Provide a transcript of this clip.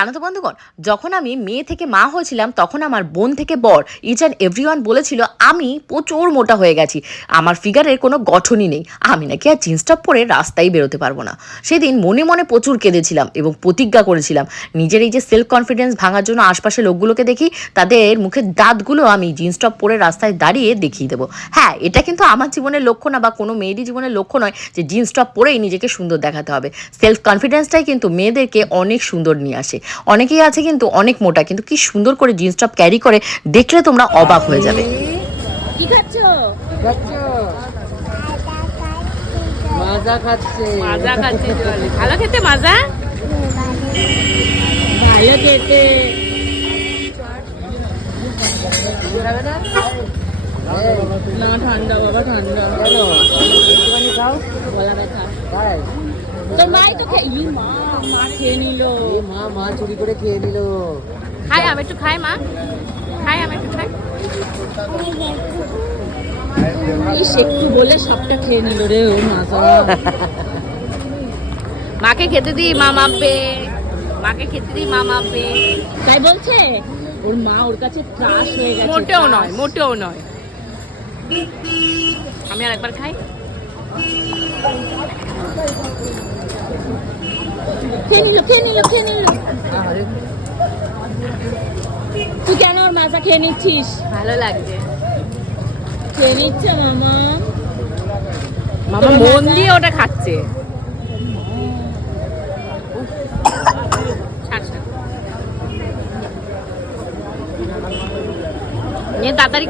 জানো তো বন্ধুগণ, যখন আমি মেয়ে থেকে মা হয়েছিলাম তখন আমার বোন থেকে বর ইচ অ্যান্ড এভরিওয়ান বলেছিল আমি প্রচুর মোটা হয়ে গেছি, আমার ফিগারের কোনো গঠনই নেই, আমি নাকি আর জিন্স টপ পরে রাস্তায় বেরোতে পারবো না। সেদিন মনে মনে প্রচুর কেঁদেছিলাম এবং প্রতিজ্ঞা করেছিলাম নিজের এই যে সেলফ কনফিডেন্স ভাঙার জন্য আশপাশে লোকগুলোকে দেখি তাদের মুখের দাঁতগুলো আমি জিন্স টপ পরে রাস্তায় দাঁড়িয়ে দেখিয়ে দেবো। হ্যাঁ, এটা কিন্তু আমার জীবনের লক্ষ্য না বা কোনো মেয়েরই জীবনের লক্ষ্য নয় যে জিন্স টপ পরেই নিজেকে সুন্দর দেখাতে হবে। সেলফ কনফিডেন্সটাই কিন্তু মেয়েদেরকে অনেক সুন্দর নিয়ে আসে। অনেকেই আছে কিন্তু অনেক মোটা, কিন্তু কি সুন্দর করে জিন্স টপ ক্যারি করে, দেখলে তোমরা অবাক হয়ে যাবে। কি খাচ্ছো? মাজা খাচ্ছে। মাজা খাচ্ছে জল। ভালো খেতে মাজা? ভালো খেতে। না ঠান্ডা বাবা, ঠান্ডা। কেন একটুখানি খাও, গলা ব্যথা। তাই? তোর মাই তো মা খেয়ে নিল। মা চুরি করে খেয়ে নিল। খাই আমি একটু, খাই মা, খাই আমি একটু, খাই। ইস, একটু বলে সবটা খেয়ে নিল রে ও মাজা। মাকে খেতে দিই মা মাপবে, মাকে খেতে দিই মা মাপবে, তাই বলছে। ওর মা ওর কাছে ত্রাস হয়ে গেছে। মোটেও নয়, মোটেও নয়। আমি আর একবার খাই। খেয়ে নিল, খেয়ে নিল, খেয়ে নিল। তুই কেন ওর মাজা খেয়ে নিচ্ছিস? ভালো লাগছে। খেয়ে নিচ্ছে মামা। মামা মন দিয়ে ওটা খাচ্ছে। তাড়াতাড়ি